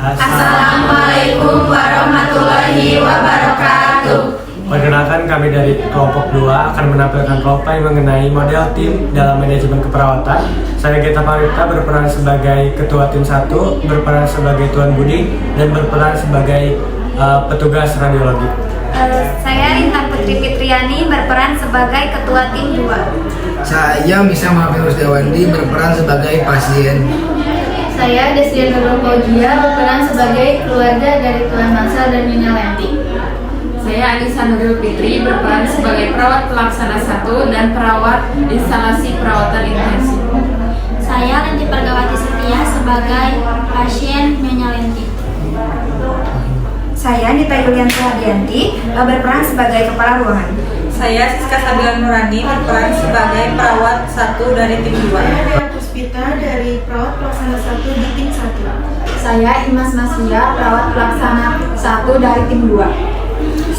Assalamualaikum warahmatullahi wabarakatuh. Perkenalkan, kami dari kelompok 2 akan menampilkan role-play mengenai model tim dalam manajemen keperawatan. Saya Geta Parita berperan sebagai ketua tim 1, berperan sebagai Tuan Budi, dan berperan sebagai petugas radiologi. Saya Intan Putri Fitriani berperan sebagai ketua tim 2. Saya Misa Mahfirus Dewandi berperan sebagai pasien. Saya Desdian Nurul Fauzia berperan sebagai keluarga dari Tuan Mansal dan Nyonya Lenti. Saya Anissa Nurul Fitri berperan sebagai perawat pelaksana 1 dan perawat instalasi perawatan intensif. Saya Lenti Pergawati Setia sebagai pasien Nyonya Lenti. Saya Nita Yulianti Hadianti berperan sebagai kepala ruangan. Saya Siska Sabila Nurani berperan sebagai perawat 1 dari tim 2. Puspita dari perawat pelaksana 1 di tim 1. Saya Imas Masya, perawat pelaksana 1 dari tim 2.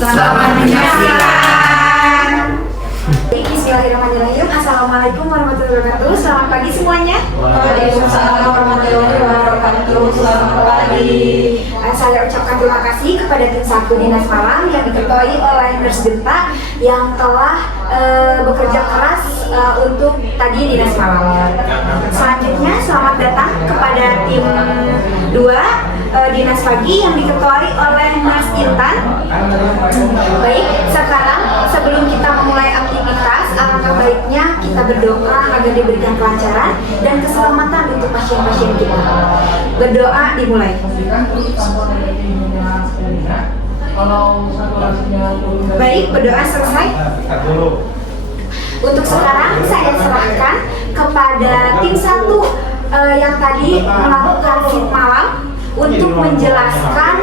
Selamat menyaksikan. Bismillahirrahmanirrahim. Assalamualaikum warahmatullahi wabarakatuh. Selamat pagi semuanya. Waalaikumsalam warahmatullahi wabarakatuh. Selamat pagi. Saya ucapkan terima kasih kepada tim 1 Dinas Malam yang diketuai oleh Nurse Genta yang telah bekerja keras untuk tadi Dinas Malam. Selanjutnya selamat datang kepada tim 2 Dinas Pagi yang diketuai oleh Nurse Intan. Baik, sekarang sebelum kita memulai aktivitas, alangkah baiknya kita berdoa agar diberikan kelancaran dan keselamatan untuk pasien-pasien kita. Berdoa dimulai. Baik, berdoa selesai. Untuk sekarang saya serahkan kepada tim 1 yang tadi melakukan shift malam untuk menjelaskan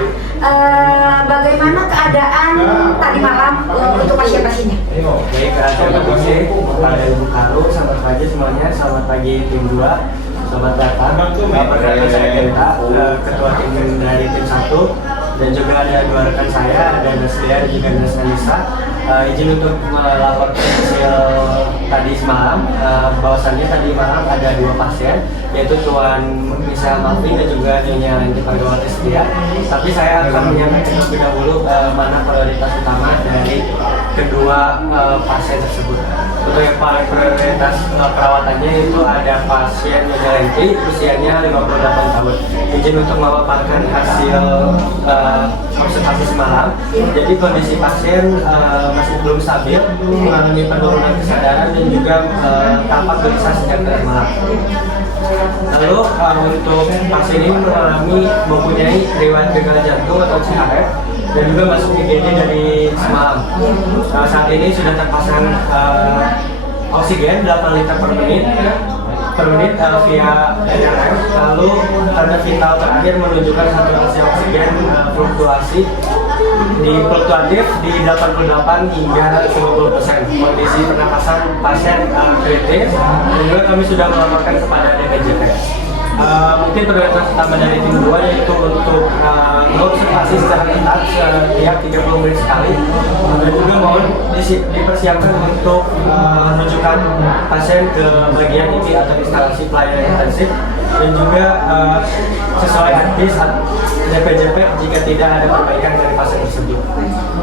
bagaimana keadaan tadi malam untuk pasien-pasiennya. Baik, terima kasih kepada Ibu Karu, selamat pagi semuanya, selamat pagi tim 2, selamat datang. Perkenalkan saya Genta, ketua tim dari tim 1, dan juga ada 2 rekan saya, ada Nasria dan juga Nurse Anissa. Izin untuk melaporkan hasil tadi semalam, bahwasannya tadi malam ada 2 pasien, yaitu Tuan Misa Mahfi dan juga Nyonya Lenti Pergawati Setia. Tapi saya akan menyampaikan terlebih dahulu mana prioritas utama dari kedua pasien tersebut. Untuk yang paling prioritas perawatannya itu ada pasien Nyonya Lenti, usianya 58 tahun. Izin untuk memaparkan hasil observasi semalam. Jadi kondisi pasien masih belum stabil, mengalami penurunan kesadaran dan juga tampak gelisah sejak tadi malam. Lalu untuk pasien ini mempunyai riwayat gagal jantung atau CHF dan juga masuk IGD dari semalam. Saat ini sudah terpasang oksigen 8 liter per menit via NRM. Lalu tanda vital terakhir menunjukkan saturasi oksigen fluktuatif di 88 hingga 90%. Kondisi pernapasan pasien kritis dan juga kami sudah melaporkan kepada DPJP. Mungkin prioritas utama dari tim 2 yaitu untuk mengobservasi secara ketat setiap 30 menit sekali, dan juga mohon dipersiapkan untuk rujukan pasien ke bagian IP atau instalasi pelayanan intensif, dan juga sesuai advis DPJP jika tidak ada perbaikan dari pasien tersebut.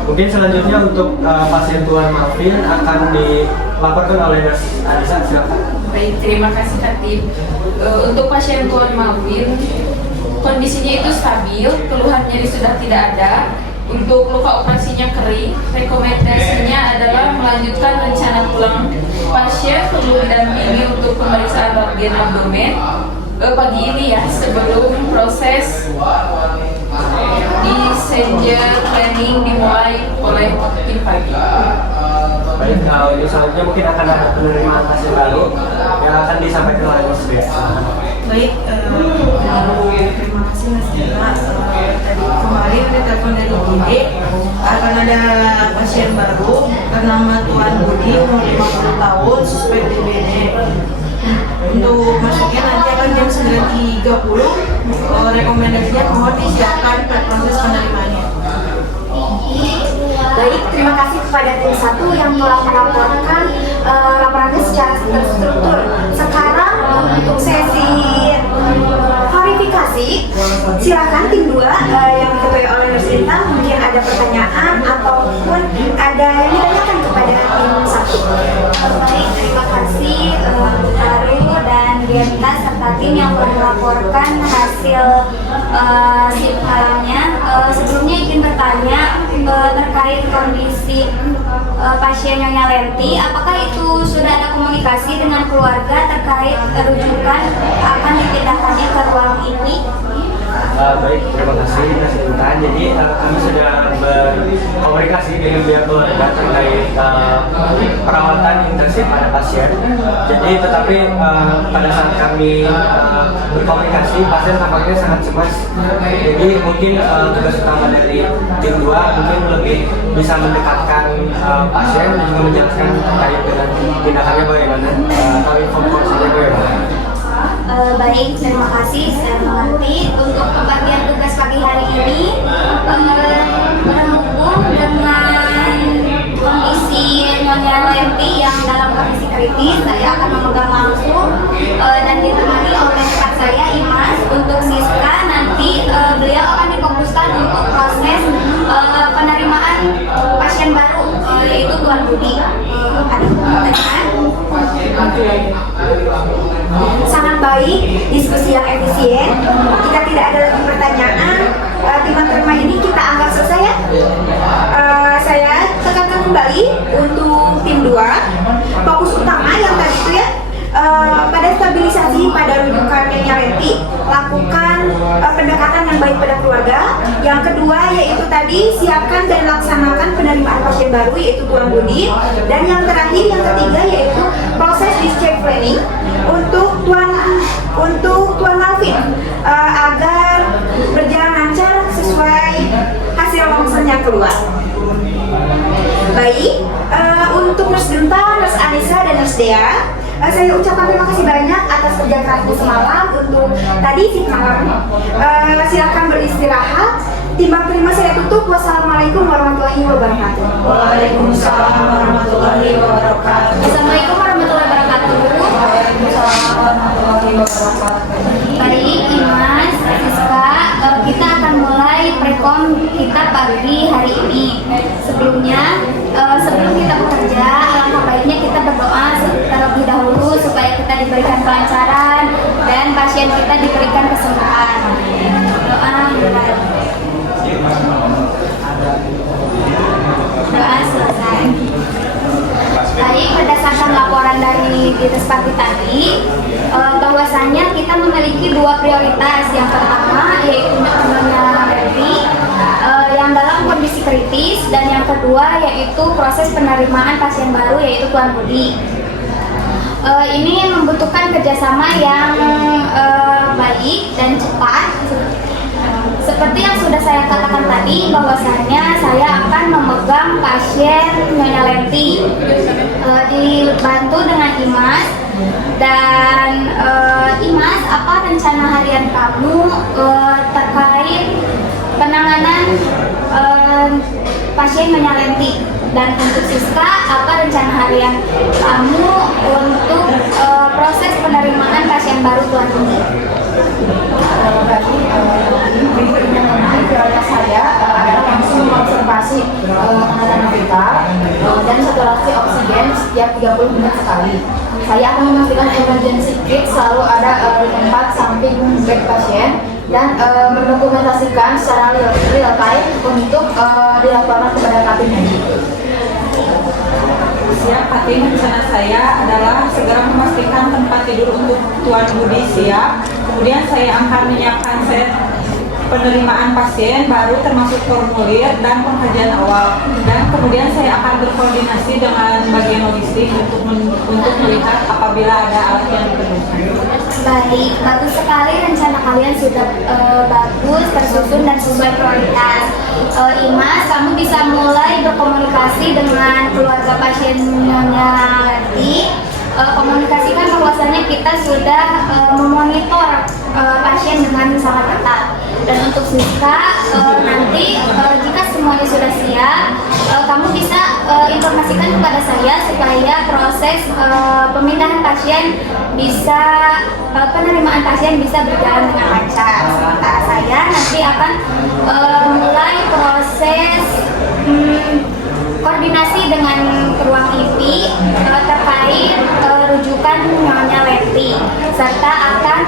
Mungkin selanjutnya untuk pasien Tuan Malvin akan dilaporkan oleh Nurse Anissa, silakan. Baik, terima kasih Katib. Untuk pasien Tuan Malvin, kondisinya itu stabil, keluhan nyeri sudah tidak ada. Untuk luka operasinya kering, rekomendasinya adalah melanjutkan rencana pulang. Pasien perlu didampingi untuk pemeriksaan rentgen abdomen pagi ini ya, sebelum proses Messenger planning dimulai oleh tim pagi. Baik, untuk selanjutnya mungkin akan ada penerimaan pasien baru yang akan disampaikan oleh Mas B. Baik, terima kasih Mas Gita. Tadi kemarin ada telepon dari IGD akan ada pasien baru bernama Tuan Budi, umur 50 tahun, suspek DBD. Untuk masuknya nanti akan jam 9.30. Rekomendasinya mohon disiapkan proses penerimaannya. Baik, terima kasih kepada tim 1 yang telah melaporkan laporannya secara terstruktur. Sekarang untuk sesi verifikasi kasih. Silakan tim 2 yang diketuai oleh Nurse Dinta, mungkin ada pertanyaan ataupun ada yang ditanyakan kepada tim 1. Baik, terima kasih Baru dan Genta serta tim yang telah melaporkan hasil SIP-nya. Sebelumnya izin bertanya terkait kondisi pasien Nyonya Lenti, apakah itu sudah ada komunikasi dengan keluarga terkait rujukan akan dipindahkannya ke ruang ini? Baik, terima kasih Mas Dinta. Jadi kami sudah berkomunikasi dengan pihak keluarga terkait perawatan intensif pada pasien. Jadi tetapi pada saat kami berkomunikasi, pasien tampaknya sangat cemas. Jadi mungkin tugas utama dari tim 2 mungkin lebih bisa mendekatkan pasien dan juga menjelaskan terkait dengan tindakannya bagaimana atau informasinya bagaimana. Baik, terima kasih, saya mengerti. Untuk pembagian tugas pagi hari ini berhubung dengan kondisi Nyonya Lenti yang dalam kondisi kritis, saya akan memegang langsung dan ditemani oleh rekan saya Imas. Untuk Siska nanti beliau akan difokuskan untuk proses penerimaan pasien baru, yaitu Tuan Budi. Ada pertanyaan? Sangat baik, diskusi yang efisien. Jika tidak ada lagi pertanyaan, timbang terima ini kita anggap selesai ya. Saya tekankan kembali untuk tim 2, fokus utama yang tadi itu ya, pada stabilisasi pada rujukan Nyonya Lenti, lakukan pendekatan yang baik pada keluarga. Yang kedua yaitu tadi siapkan dan laksanakan penerimaan pasien baru yaitu Tuan Budi. Dan yang terakhir, yang ketiga yaitu proses discharge planning untuk Tuan Malvin agar berjalan lancar sesuai hasil ronsennya keluar. Baik, untuk Nurse Dinta, Nurse Anissa, dan Nurse Dea, saya ucapkan terima kasih banyak atas kerja kerasnya semalam untuk tadi sip malam. Silakan beristirahat. Timbang terima saya tutup. Wassalamualaikum warahmatullahi wabarakatuh. Waalaikumsalam warahmatullahi wabarakatuh. Assalamualaikum warahmatullahi wabarakatuh. Waalaikumsalam warahmatullahi wabarakatuh. Baik, Imas, Siska, kita akan mulai prekom kita pagi hari ini. Sebelumnya, sebelum kita bekerja, alangkah baiknya kita berdoa terlebih dahulu supaya kita diberikan kelancaran dan pasien kita diberikan kesembuhan. Doa mulai. Doa selesai. Baik, berdasarkan laporan dari Dinas Pati tadi, bahwasannya kita memiliki 2 prioritas. Yang pertama yaitu Nyonya Lenti yang dalam kondisi kritis, dan yang kedua yaitu proses penerimaan pasien baru yaitu Tuan Budi. Ini membutuhkan kerjasama yang baik dan cepat. Seperti yang sudah saya katakan tadi, bahwasannya saya akan memegang pasien Nyonya Lenti, dibantu dengan Imas. Dan Imas, apa rencana harian kamu terkait penanganan pasien Nyonya Lenti? Dan untuk Siska, apa rencana harian kamu untuk proses penerimaan pasien baru Tuan Budi? Prioritas saya adalah langsung mengobservasi anak-anak kita dan saturasi oksigen setiap 30 menit sekali. Saya akan memastikan emergency kit selalu ada di tempat samping bed pasien dan mendokumentasikan secara real time untuk dilaporkan kepada kabin medis. Siap, Katin. Rencana saya adalah segera memastikan tempat tidur untuk Tuan Budi siap. Kemudian saya akan menyiapkan set penerimaan pasien baru termasuk formulir dan pengkajian awal. Dan kemudian saya akan berkoordinasi dengan bagian logistik untuk melihat apabila ada alat yang diperlukan. Baik, bagus sekali rencana kalian sudah bagus, tersusun dan sesuai prioritas. Imas, kamu bisa mulai berkomunikasi dengan keluarga pasien Nyonya Lenti. Komunikasikan bahwasannya kita sudah memonitor pasien dengan sangat ketat. Dan untuk Siska, nanti jika semuanya sudah siap, kamu bisa informasikan kepada saya supaya proses pemindahan pasien bisa penerimaan pasien bisa berjalan dengan lancar. Sementara saya nanti akan mulai proses koordinasi dengan ruang IP terkait rujukan Nyonya Leti, serta akan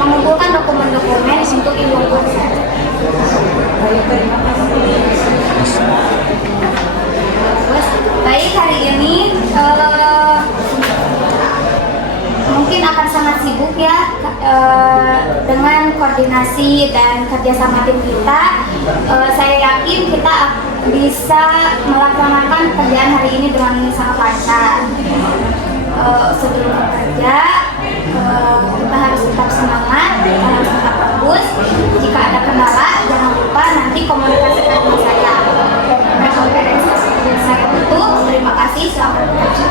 mengumpulkan dokumen-dokumen untuk ibu konser. Baik, hari ini mungkin akan sangat sibuk ya dengan koordinasi dan kerjasama tim kita. Saya yakin kita bisa melaksanakan pekerjaan hari ini dengan sangat lancar. Sebelum bekerja, kita harus tetap semangat, kita harus tetap fokus. Jika ada kendala, jangan lupa nanti komunikasikan dengan saya. Saya tutup. Terima kasih. Selamat bekerja.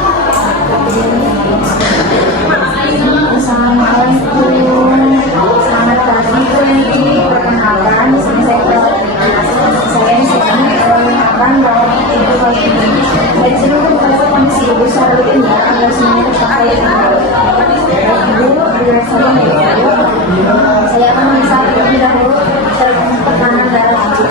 Assalamualaikum. Selamat pagi Bu Lenti. Perkenalkan, saya di sini akan bawa ibu dari seluruh proses kondisi ibu secara rutin ya, agar semuanya tercapai dengan baik. Ibu, saya akan memeriksa terlebih dahulu tekanan darah ibu.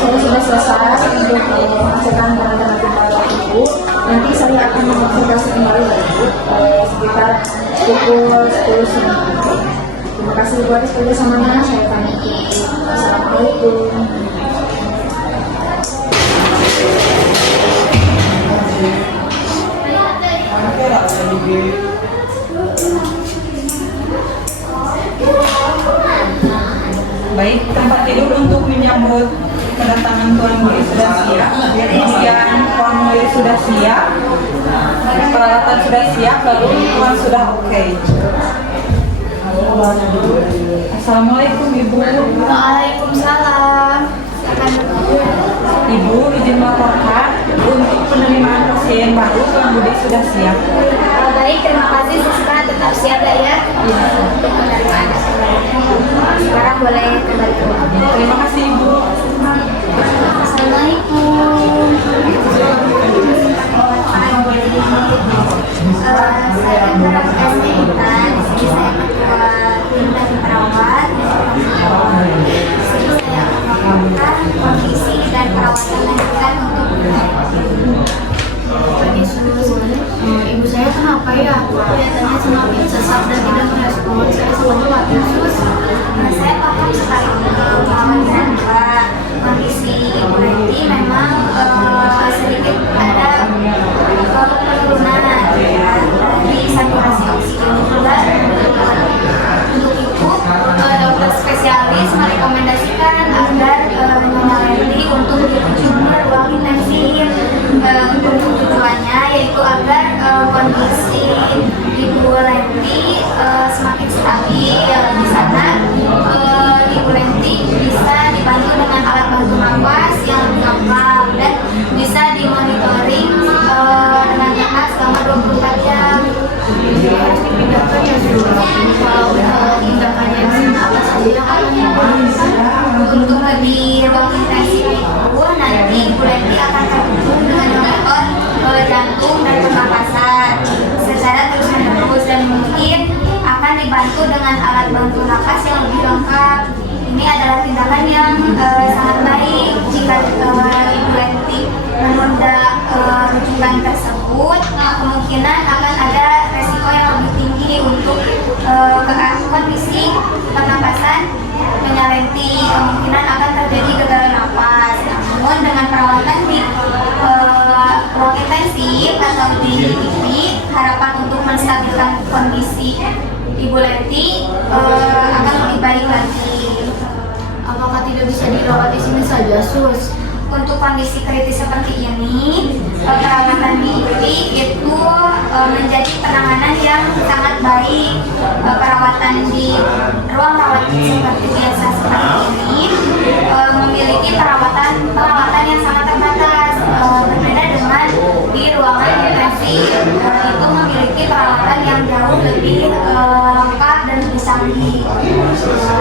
Saya sudah selesai untuk menghasilkan barang-barang kembali ibu. Nanti saya akan mengonsultasi kembali lagi sekitar pukul 10 siang. Terima kasih ibu atas kerjasamanya. Saya pamit. Assalamualaikum. Baik, tempat tidur untuk menyambut kedatangan Tuan Budi sudah siap, kemudian formulir sudah siap, peralatan sudah siap, lalu Tuan sudah oke. Assalamualaikum Ibu. Waalaikumsalam. Ibu, izin melaporkan untuk penerimaan pasien baru Tuan Budi sudah siap. Baik, terima kasih. Siska tetap siaga ya. Untuk penerimaan pasien baru. Sekarang boleh kembali ke rumah. Terima kasih Ibu. Assalamualaikum. Saya perawat Intan. Di sini saya ketua tim dan perawat. Di sini saya akan melaporkan kondisi dan perawatan lanjutan untuk ibu saya kenapa kenapa ya kelihatannya semakin sesak dan tidak merespon? Saya sangat khawatir, sus. Saya paham sekali kekhawatiran Mbak. Kondisi Ibu Lenti memang sedikit ada penurunan ya, dari saturasi oksigen juga. Untuk itu, dokter spesialis merekomendasikan agar Nyonya Lenti untuk dirujuk ke ruang intensif untuk tujuannya yaitu agar kondisi Ibu Lenti semakin stabil. Di sana Ibu Lenti bisa dibantu dengan alat bantu napas yang lengkap dan bisa dimonitoring dengan ketat selama 24 jam. Harus dipindahkan ya, kalau tindakannya di sana apa saja yang akan dilakukan? Untuk di ruang intensif itu nanti Ibu Lenti akan terhubung dengan dokter jantung dan pernapasan secara terus-menerus dan mungkin akan dibantu dengan alat bantu napas yang lebih lengkap. Ini adalah tindakan yang sangat baik jika Ibu Lenti menunda rujukan tersebut, kemungkinan akan ada resiko yang lebih tinggi untuk kondisi pernapasan Nyonya Lenti, kemungkinan akan terjadi gagal napas. Namun dengan perawatan di ruang intensif atau di IGD, harapan untuk menstabilkan kondisi Ibu Lenti akan lebih baik lagi. Apakah tidak bisa dirawat di sini saja, sus? Untuk kondisi kritis seperti ini, perawatan di IGD itu menjadi penanganan yang sangat baik. Perawatan di ruang rawat seperti biasa seperti ini memiliki perawatan yang sangat terbatas. Berbeda dengan di ruangan intensif, itu memiliki perawatan yang jauh lebih lengkap dan lebih canggih.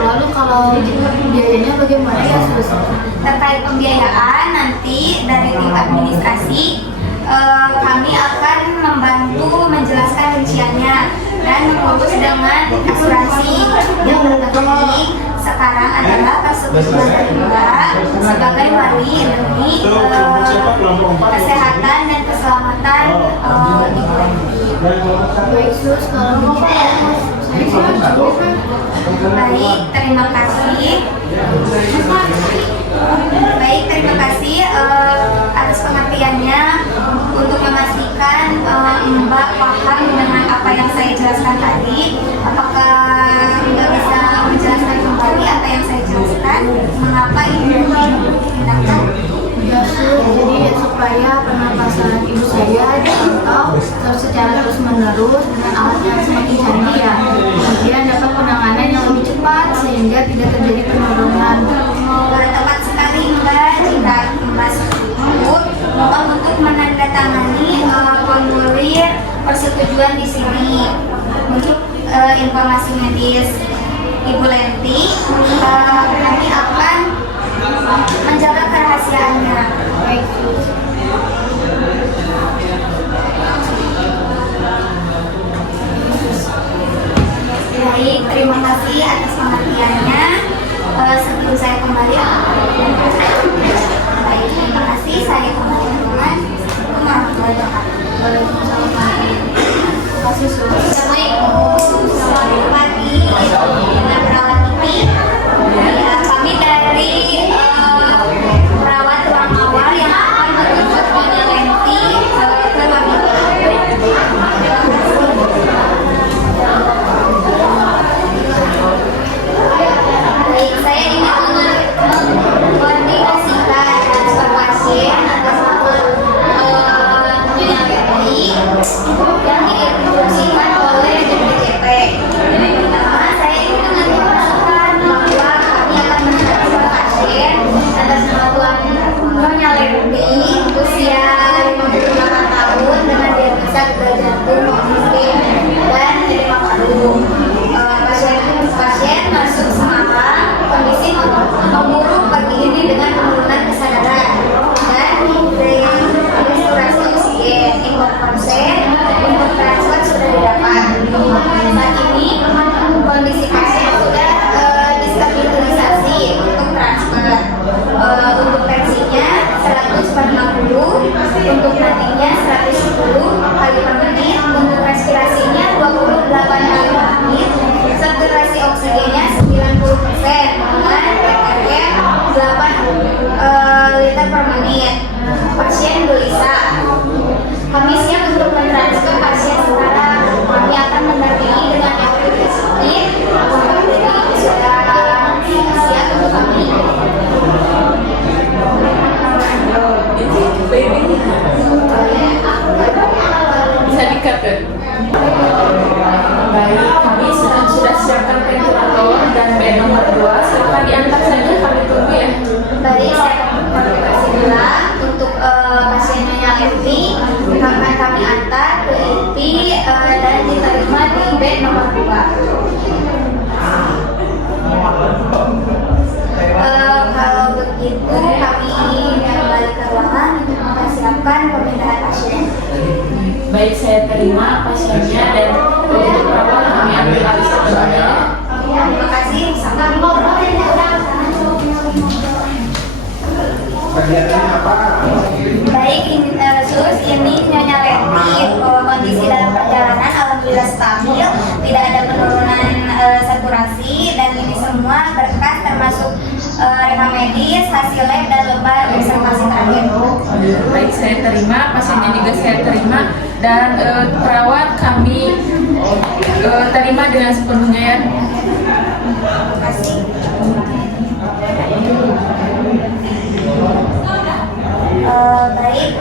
Lalu kalau biayanya bagaimana ya, sus? Terkait pembiayaan, nanti dari tim administrasi kami akan membantu menjelaskan rinciannya dan mengurus dengan asuransi. Yang terpenting sekarang adalah persetujuan dari Mbak sebagai wali demi kesehatan dan keselamatan Ibu Lenti. Baik, sus, kalau begitu saya cukup. Baik, terima kasih. Baik, terima kasih atas pengertiannya. Untuk memastikan Mbak paham dengan apa yang saya jelaskan tadi, apakah Mbak bisa menjelaskan kembali apa yang saya jelaskan? Mengapa Ibu tindakan? Ya, sus, jadi supaya pernapasan ibu saya dipantau secara terus-menerus dengan alat yang semakin canggih ya. Kemudian dapat penanganan yang lebih cepat sehingga tidak terjadi penurunan. Tepat sekali Mbak. Jika Mbak setuju, mohon untuk menandatangani formulir persetujuan di sini. Untuk informasi medis Ibu Lenti, kami akan menjaga kerahasiaannya. Baik, Baik, terima kasih atas pengertiannya. Sebelum saya kembali, baik, terima kasih. Saya kembali dengan Waalaikumsalam. Terima kasih, sus. Assalamualaikum, selamat pagi. Dengan perawat ini, ya, kami dari perawat ruang awal yang akan menjemput Nyonya Lenti ke ruang ini. Baik, saya ingin mengkoordinasikan transfer pasien atas nama Nyonya Lenti orang tua. Kalau begitu kami kembali ke ruangan untuk mempersiapkan pemindahan pasien. Baik, saya terima pasiennya dan untuk perawat kami ambil alih sepenuhnya. Terima kasih. Sampai ngobrol. Baik, ini Nyonya Leti, kondisi dalam perjalanan alhamdulillah stabil, tidak ada penurunan saturasi, dan ini semua berkas termasuk rekam medis, hasil lab dan lembar observasi terakhir. Baik, saya terima, pasiennya juga saya terima, dan perawat kami terima dengan sepenuhnya ya. Terima kasih. Baik,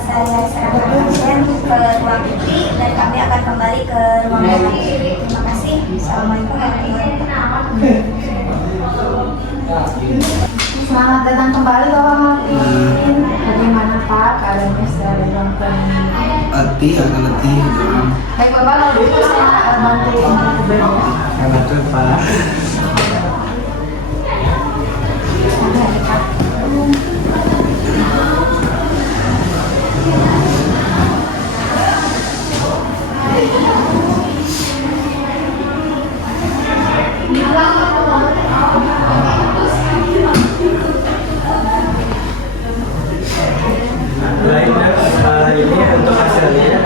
saya serahkan pasien ke ruang putri dan kami akan kembali ke ruang lain. Terima kasih. Assalamualaikum warahmatullahi wabarakatuh. Selamat datang kembali Bapak Martin. Bagaimana Pak keadaannya setelah dilakukan? Agak letih. Baik Bapak, kalau begitu saya bantu Betul Pak. Baik, ini untuk hasilnya.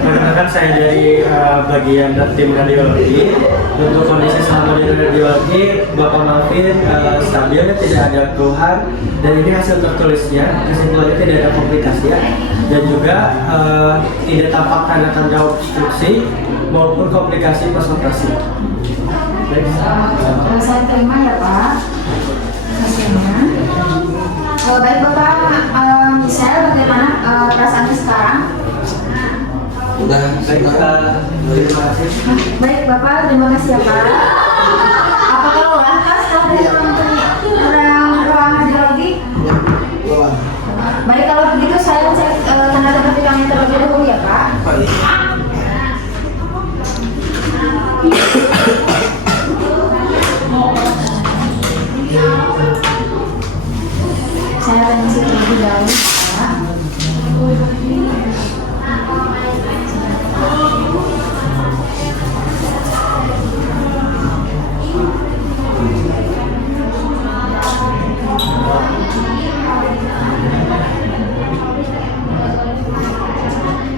Perkenalkan saya dari bagian tim radiologi. Untuk kondisi selama di radiologi, Bapak Malvin stabil, tidak ada keluhan, dan ini hasil tertulisnya. Kesimpulannya tidak ada komplikasi ya, dan juga tidak tampak tanda-tanda obstruksi maupun komplikasi pas operasi. Baik. Saya terima ya Pak hasilnya. Baik Bapak, Michelle, bagaimana perasaannya sekarang? Udah, Baik, terima kasih. Baik Bapak, terima kasih ya Pak. Apakah lelah Pak setelah dari ruang radiologi? Lawan. Baik, kalau begitu saya cek tanda-tanda vitalnya terlebih dahulu ya Pak. Saya tensi terlebih dahulu Pak.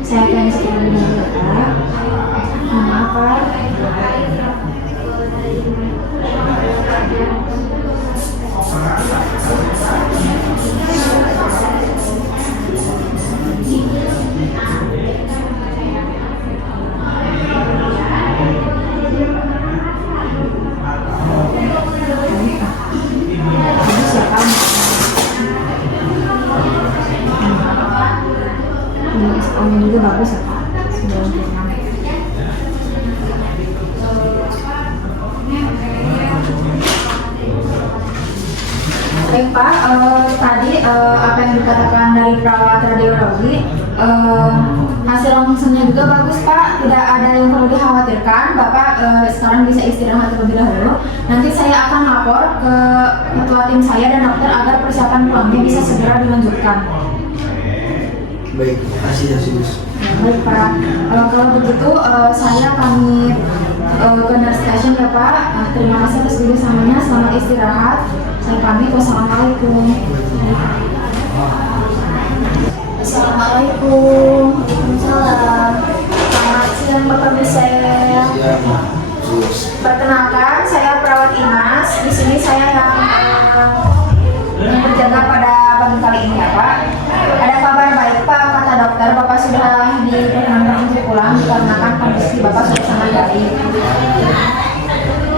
Saya tensi terlebih dahulu Pak. Maaf Pak. Ini juga bagus ya Pak. Baik Pak, tadi apa yang dikatakan dari perawat radiologi, hasil langsungnya juga bagus Pak, tidak ada yang perlu dikhawatirkan. Bapak sekarang bisa istirahat terlebih dahulu. Nanti saya akan lapor ke ketua tim saya dan dokter agar persiapan pulangnya bisa segera dilanjutkan. Baik, kasih ya Sis. Baik Pak, kalau begitu saya pamit ke nurse station ya Pak. Terima kasih atas kerjasamanya, selamat istirahat. Saya pamit, wassalamualaikum. Assalamualaikum. Waalaikumsalam. Selamat siang Bapak Michelle. Perkenalkan, saya perawat Imas. Di sini saya yang berjaga pada pagi kali ini ya Pak. Ada kabar baik Pak, kata dokter Bapak sudah diperkenankan untuk pulang dikarenakan kondisi Bapak sudah sangat baik.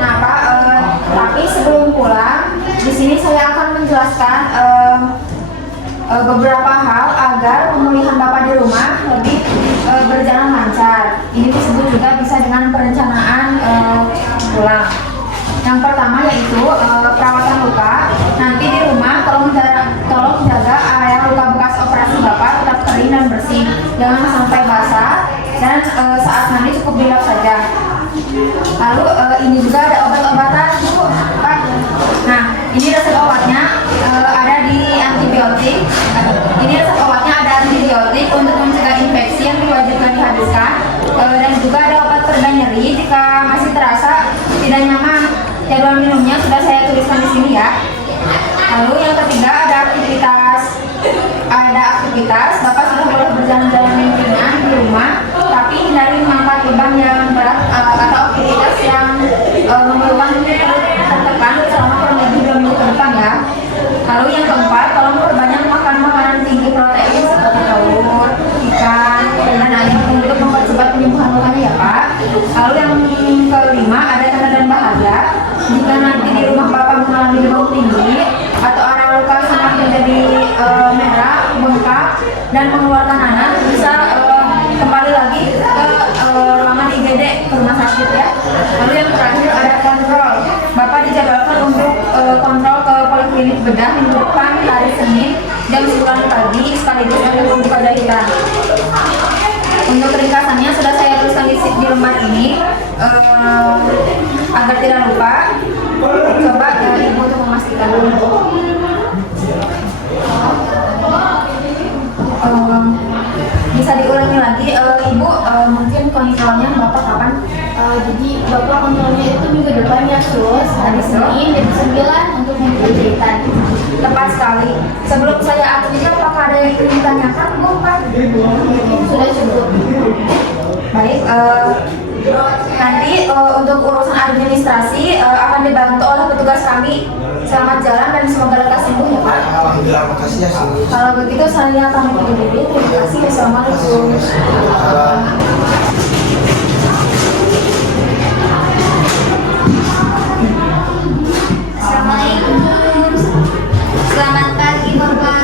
Nah Pak, tapi sebelum pulang, di sini saya akan menjelaskan beberapa hal agar pemulihan Bapak di rumah lebih berjalan lancar. Ini disebut juga bisa dengan perencanaan pulang. Yang pertama yaitu perawatan luka. Nanti di rumah tolong jaga area luka bekas operasi Bapak tetap kering dan bersih, jangan sampai basah, dan saat mandi cukup dilap saja. Dan juga ada obat pereda nyeri jika masih terasa tidak nyaman. Jadwal minumnya sudah saya tuliskan di sini ya. Lalu yang ketiga ada aktivitas. Bapak sudah boleh berjalan-jalan yang ringan di rumah, tapi hindari mengangkat beban yang berat atau aktivitas yang memerlukan perut tertekan selama kurang lebih 2 minggu ke depan ya. Lalu yang keempat, tolong perbanyak makan makanan tinggi protein seperti telur, ikan, dan ayam untuk mempercepat penyembuhan lukanya ya Pak. Lalu yang kelima ada tanda dan bahaya. Jika nanti di rumah Bapak mengalami demam tinggi atau area luka sudah menjadi merah, bengkak, dan mengeluarkan nanah, bisa kembali lagi ke ruangan IGD ke rumah sakit ya. Lalu yang terakhir ada kontrol. Bapak dijadwalkan untuk kontrol ke poliklinik bedah minggu depan hari Senin jam 9 pagi sekaligus untuk membuka jahitan. Untuk ringkasannya sudah saya tuliskan di lembar ini agar tidak lupa. Coba Ibu untuk memastikan dulu. Bisa diulangi lagi, Ibu mungkin kontrolnya Bapak kapan? Jadi Bapak kontrolnya itu minggu depan ya Sus, hari Senin jam 9 untuk membuka jahitan. Tepat sekali. Sebelum saya akhiri, apakah ada yang ingin ditanyakan Bu Pak? Sudah cukup. Baik, nanti untuk urusan administrasi akan dibantu oleh petugas kami. Selamat jalan dan semoga lekas sembuh ya Pak. Alhamdulillah, makasih ya Sus. Kalau begitu saya pamit undur diri. Terima kasih. Assalamualaikum. Assalamualaikum. Selamat pagi Bapak.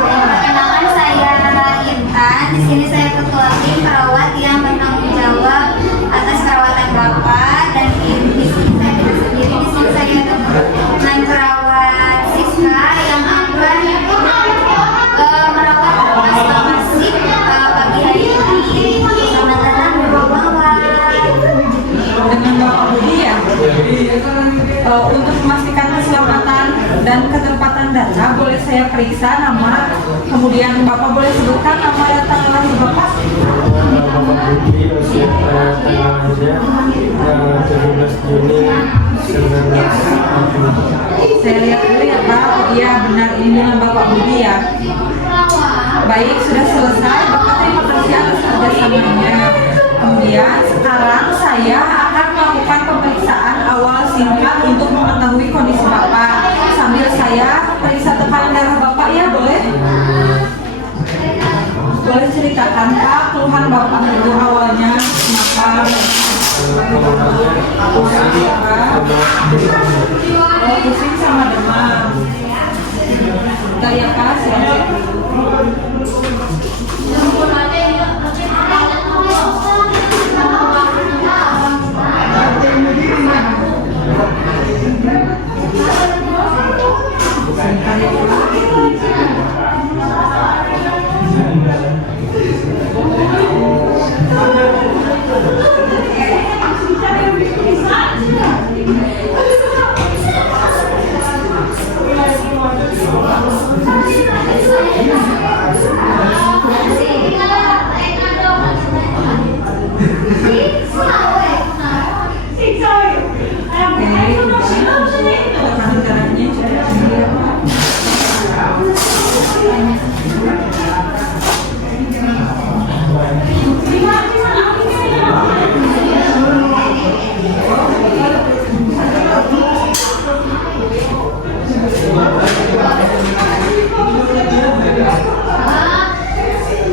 Perkenalkan saya Intan. Di sini saya ketua tim perawat yang bertanggung jawab atas perawatan Bapak, dan di sini saya tidak sendiri. Di sini saya dengan perawat Siska yang akan merawat Bapak selama shift pagi hari ini. Selamat datang Bapak. Dengan Bapak Budi ya. Untuk memastikan keselamatan dan ketepatan data, boleh saya periksa nama, kemudian Bapak boleh sebutkan nama dan tanggal lahir Bapak. Bapak Budi usia tanggal lahirnya 17 Juni 1960. Saya lihat dulu ya Pak. Oh iya benar, ini dengan Bapak Budi ya. Baik, sudah selesai. Bapak terima kasih atas kerjasamanya. Kemudian sekarang saya akan melakukan pemeriksaan awal singkat untuk mengetahui kondisi Bapak. Sambil saya periksa tekanan darah Bapak ya, boleh? Boleh ceritakan Pak keluhan Bapak itu awalnya kenapa? Pusing sama demam. Bentar ya Pak, saya cek dulu.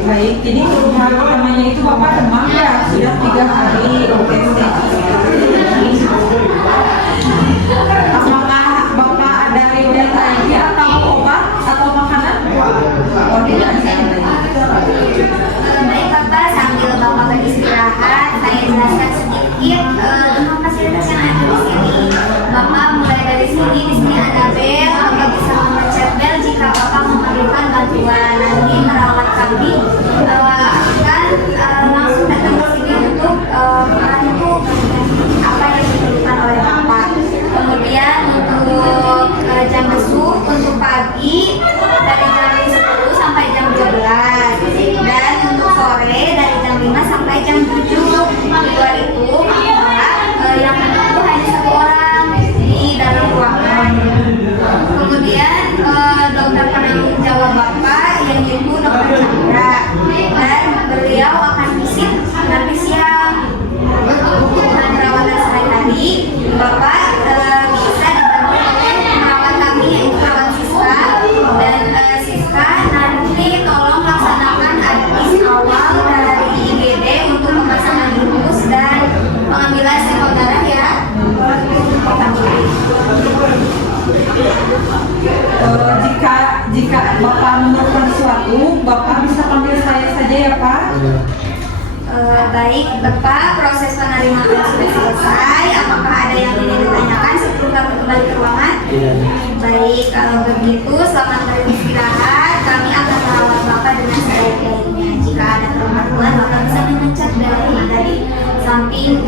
Baik, jadi keluhan pertamanya itu Bapak demam ya, sudah 3 hari. Oke, apakah Bapak ada riwayat alergi atau obat atau makanan? Oh, tidak ada. Baik Bapak, sambil Bapak beristirahat, saya jelaskan sedikit tentang fasilitas yang ada di sini. Bapak mulai dari sini, di sini ada bel, Bapak bisa memencet bel jika Bapak memerlukan bantuan. Nanti perawat kami akan langsung datang ke sini untuk membantu apa yang diperlukan oleh Bapak. Kemudian untuk jam besuk untuk pagi dari jam 10 sampai jam 12, dan untuk sore dari jam 7 di luar itu, maka yang menunggu hanya 1 orang di dalam ruangan. Kemudian dokter penanggung jawab Bapak yaitu Dr. Chandra, dan beliau akan visit nanti siang. Untuk kebutuhan perawatan sehari-hari, Bapak bisa dibantu oleh perawat kami yaitu perawat Siska, dan Siska nanti tolong laksanakan admis awal dari IGD untuk pemasangan infus dan pengambilan sampel darah ya. Jika Bapak memerlukan sesuatu, Bapak bisa panggil saya saja ya Pak. Baik, Bapak, proses penerimaan sudah selesai. Apakah ada yang ingin ditanyakan sebelum kami kembali ke ruangan? Baik, kalau begitu selamat beristirahat. Kami akan merawat Bapak dengan sebaik-baiknya. Jika ada perempuan, Bapak bisa mengecat dari samping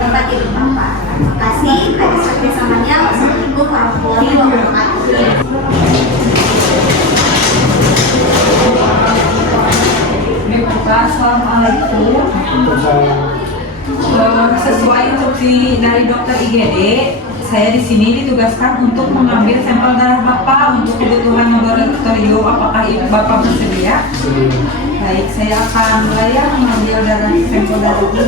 tempat tidur Bapak. Terima kasih atas kerjasamanya. Wassalamualaikum warahmatullahi wabarakatuh. Assalamualaikum. Sesuai instruksi dari dokter IGD, saya di sini ditugaskan untuk mengambil sampel darah Bapak untuk kebutuhan laboratorium. Apakah Bapak bersedia? Baik, saya akan mulai mengambil darah sampel darah ini.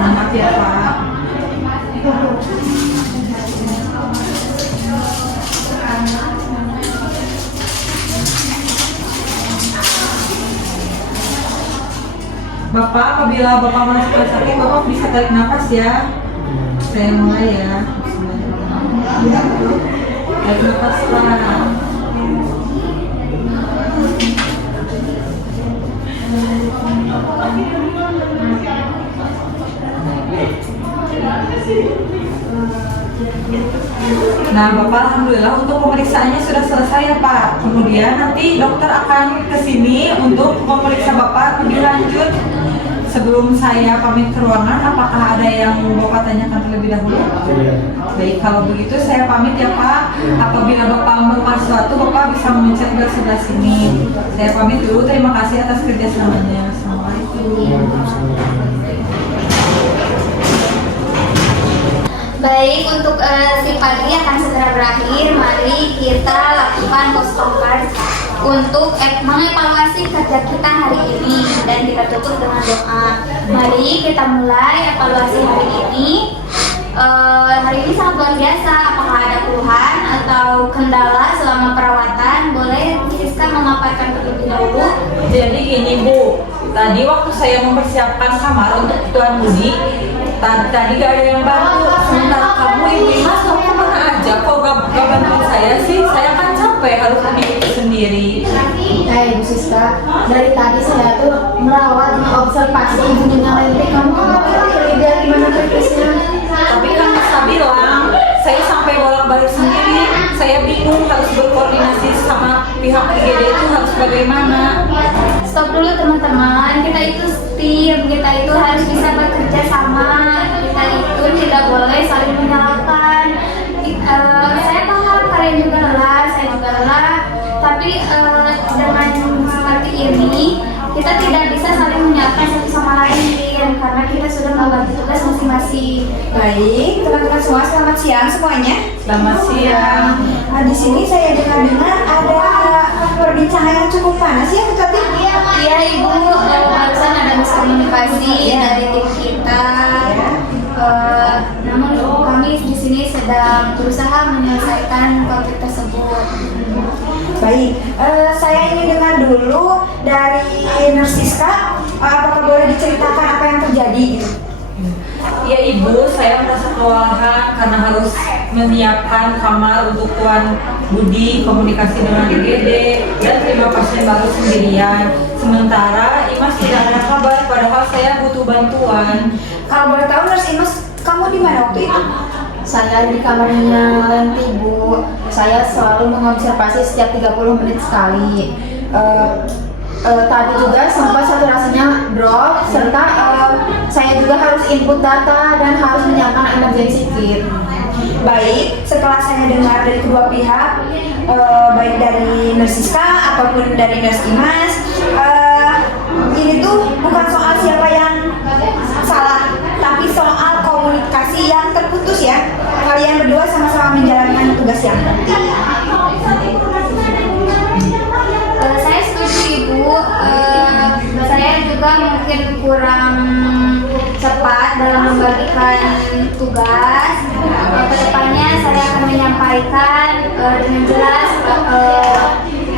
Maaf ya Pak. Bapak, apabila Bapak merasa sakit, Bapak bisa tarik nafas ya. Saya mulai ya. Tarik nafas Pak. Nah Bapak, alhamdulillah untuk pemeriksaannya sudah selesai ya Pak. Kemudian nanti dokter akan ke sini untuk memeriksa Bapak lebih lanjut. Sebelum saya pamit ke ruangan, apakah ada yang Bapak tanyakan terlebih dahulu? Baik, kalau begitu saya pamit ya Pak. Apabila Bapak memerlukan sesuatu, Bapak bisa memencet bel sebelah sini. Saya pamit dulu, terima kasih atas kerjasamanya. Assalamualaikum. Baik, untuk si pagi akan segera berakhir. Mari kita lakukan post conference untuk mengevaluasi kerja kita hari ini, dan kita tutup dengan doa. Mari kita mulai evaluasi hari ini. Hari ini sangat luar biasa. Apakah ada keluhan atau kendala selama perawatan? Boleh Siska memaparkan terlebih dahulu. Jadi gini Bu, tadi waktu saya mempersiapkan kamar untuk Tuan Budi, tadi gak ada yang bantu. Sementara kamu Ibu Imas, kamu kemana aja? Kok gak bantuin saya sih? Saya kan capek harus bikin sendiri. Ibu Siska, dari tadi saya tuh merawat, mengobservasi ibunya Lenti. Kamu lihat gimana kritisnya? Tapi kan bisa bilang, saya sampai bolak-balik sendiri. Saya bingung harus berkoordinasi sama pihak IGD itu harus bagaimana. Stop dulu teman-teman, kita itu tim, kita itu harus bisa bekerja sama. Kita itu tidak boleh saling menyalahkan. Saya paham kalian juga lelah, saya juga lelah. Tapi dengan seperti ini, kita tidak bisa saling menyalahkan satu sama lain, karena kita sudah membagi tugas masing-masing. Baik, teman-teman semua, selamat siang semuanya. Selamat siang. Nah, di sini saya dengar ada perbincangan yang cukup panas ya, Bu Tati? Iya Ibu, barusan ada miskomunikasi dari tim kita. Namun kami di sini sedang berusaha menyelesaikan konflik tersebut. Baik, saya ingin dengar dulu dari Nurse Siska, apakah boleh diceritakan apa yang terjadi? Ya Ibu, saya merasa kewalahan karena harus menyiapkan kamar untuk Tuan Budi, komunikasi dengan IGD, dan terima pasien baru sendirian. Sementara Imas tidak ada kabar, padahal saya butuh bantuan. Kalau boleh tahu Nurse Imas, kamu di mana waktu itu? Saya di kamarnya Lenti, Bu. Saya selalu mengobservasi setiap 30 menit sekali. tadi juga sempat saturasinya drop, serta saya juga harus input data dan harus menyiapkan emergency kit. Baik, setelah saya dengar dari kedua pihak, baik dari Nursiska ataupun dari Nurse Imas, ini tuh bukan soal siapa yang salah, tapi soal komunikasi yang terputus ya. Kalian berdua sama-sama menjalankan tugas yang penting. Saya setuju Ibu. Saya juga mungkin kurang cepat dalam membagikan tugas. Kedepannya saya akan menyampaikan dengan jelas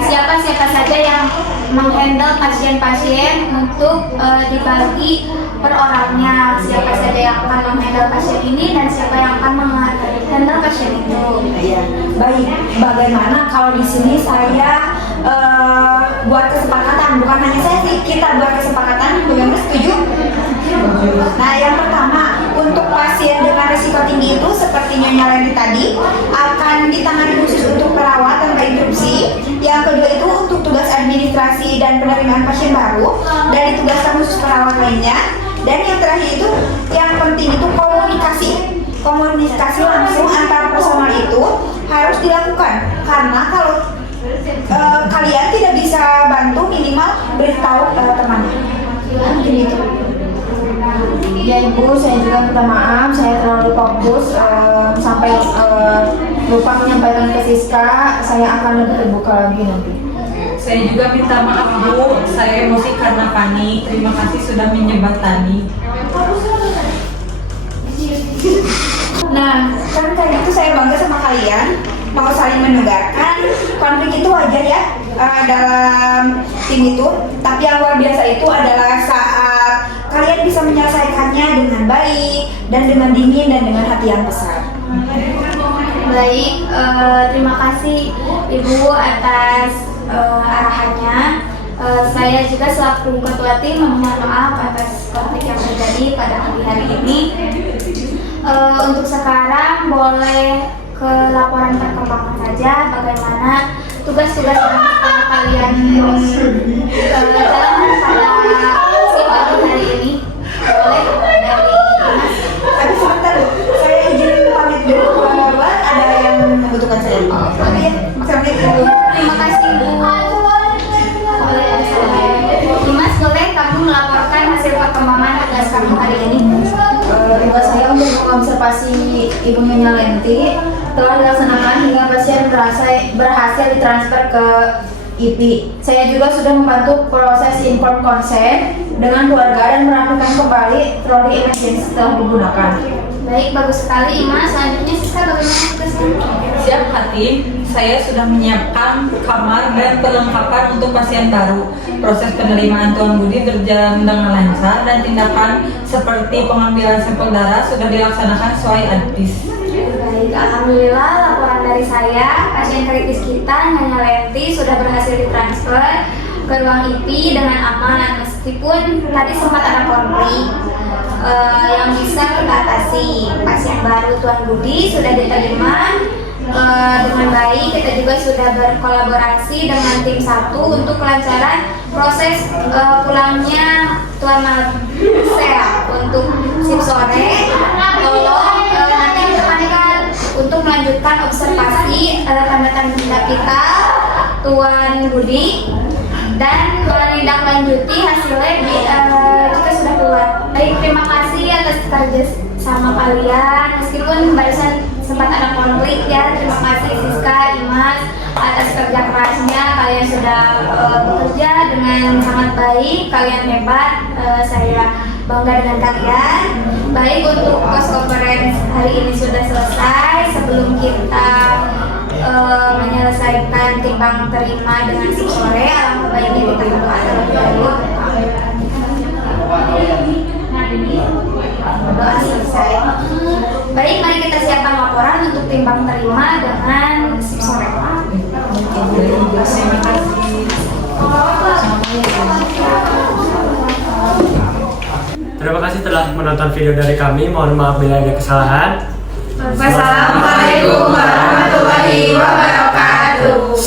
siapa-siapa saja yang menghandle pasien-pasien untuk dibagi per orangnya, siapa saja yang akan menghandle pasien ini dan siapa yang akan menghandle pasien itu. Ya, baik. Bagaimana kalau di sini saya buat kesepakatan, bukan hanya saya sih, kita buat kesepakatan. Bagaimana, setuju? Nah, yang pertama, untuk pasien dengan risiko tinggi itu seperti Nyonya Leni tadi akan ditangani khusus untuk perawat tanpa interupsi. Yang kedua itu untuk tugas administrasi dan penerimaan pasien baru dan ditugaskan khusus perawat lainnya. Dan yang terakhir itu yang penting itu komunikasi langsung antar personal itu harus dilakukan, karena kalau kalian tidak bisa bantu minimal beritahu temannya. Mungkin itu. Ya Ibu, saya juga minta maaf, saya terlalu fokus sampai lupa menyampaikan ke Siska. Saya akan lebih terbuka lagi nanti. Saya juga minta maaf Bu, saya emosi karena panik. Terima kasih sudah menjembatani. Nah, kan kayak gitu saya bangga sama kalian, mau saling mendengarkan. Konflik itu wajar ya dalam tim itu, tapi yang luar biasa itu adalah saat kalian bisa menyelesaikannya dengan baik dan dengan dingin dan dengan hati yang besar. Baik, terima kasih Ibu atas arahannya. Saya juga selaku ketua tim memohon maaf atas konflik yang terjadi pada pagi hari ini. Untuk sekarang boleh ke laporan perkembangan saja, bagaimana tugas-tugas yang kalian jalankan pada sidang hari ini. Boleh dari Mas. Tapi sebentar Bu, saya izin pamit dulu keluar, ada yang membutuhkan saya. Oke, Assalamualaikum. Terima kasih Bu. Mas, boleh kamu melaporkan hasil perkembangan tugas kamu hari ini? Tugas saya untuk mengobservasi Ibu Nyonya Lenti telah dilaksanakan hingga pasien berhasil ditransfer ke IPI. Saya juga sudah membantu proses inform consent dengan keluarga dan merapikan kembali troli emergency setelah digunakan. Baik, bagus sekali Mas. Selanjutnya Siska, bagaimana tugasnya? Siap Hati, saya sudah menyiapkan kamar dan perlengkapan untuk pasien baru. Proses penerimaan Tuan Budi berjalan dengan lancar dan tindakan seperti pengambilan sampel darah sudah dilaksanakan sesuai advis. Baik, alhamdulillah laporan dari saya, pasien kritis kita Nyonya Lenti sudah berhasil ditransfer ke ruang IPI dengan aman, meskipun tadi sempat ada konflik yang bisa kita atasi. Pasien baru Tuan Budi sudah diterima dengan baik. Kita juga sudah berkolaborasi dengan tim 1 untuk kelancaran proses pulangnya Tuan Marcel untuk shift sore. Tolong nanti ditekankan untuk melanjutkan observasi tanda-tanda kita Tuan Budi dan menindaklanjuti hasilnya jika sudah keluar. Baik, terima kasih atas kerja sama kalian, meskipun barusan sempat ada konflik ya. Terima kasih Siska, Imas atas kerja kerasnya. Kalian sudah bekerja dengan sangat baik, kalian hebat. Saya bangga dengan kalian. Baik, untuk post conference hari ini sudah selesai. Sebelum kita menyelesaikan timbang terima dengan shift sore, alangkah baiknya kita berdoa terlebih dahulu. Doa selesai. Baik, mari kita siapkan laporan untuk timbang terima dengan shift sore. Terima kasih. Terima kasih telah menonton video dari kami. Mohon maaf bila ada kesalahan. Wassalamualaikum warahmatullahi wabarakatuh.